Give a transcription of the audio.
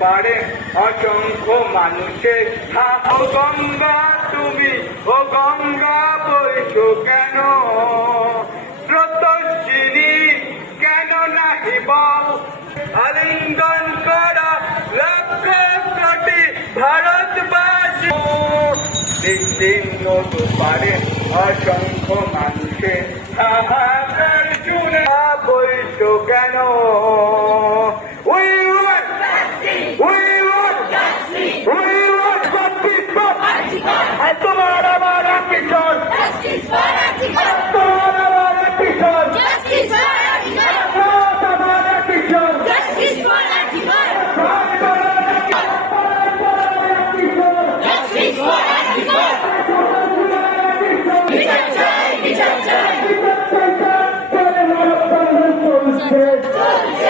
পারে অসংখ্য মানুষের ও গঙ্গা, তুমি, ও গঙ্গা কেন? স্রোতস্বিনী, কেন নাহি বল? আলিঙ্গন করা লক্ষ কোটি ভারতবাসী। বিস্তীর্ণ তো পারে অসংখ্য মানুষের হাহাকার বইছো কেন? Good.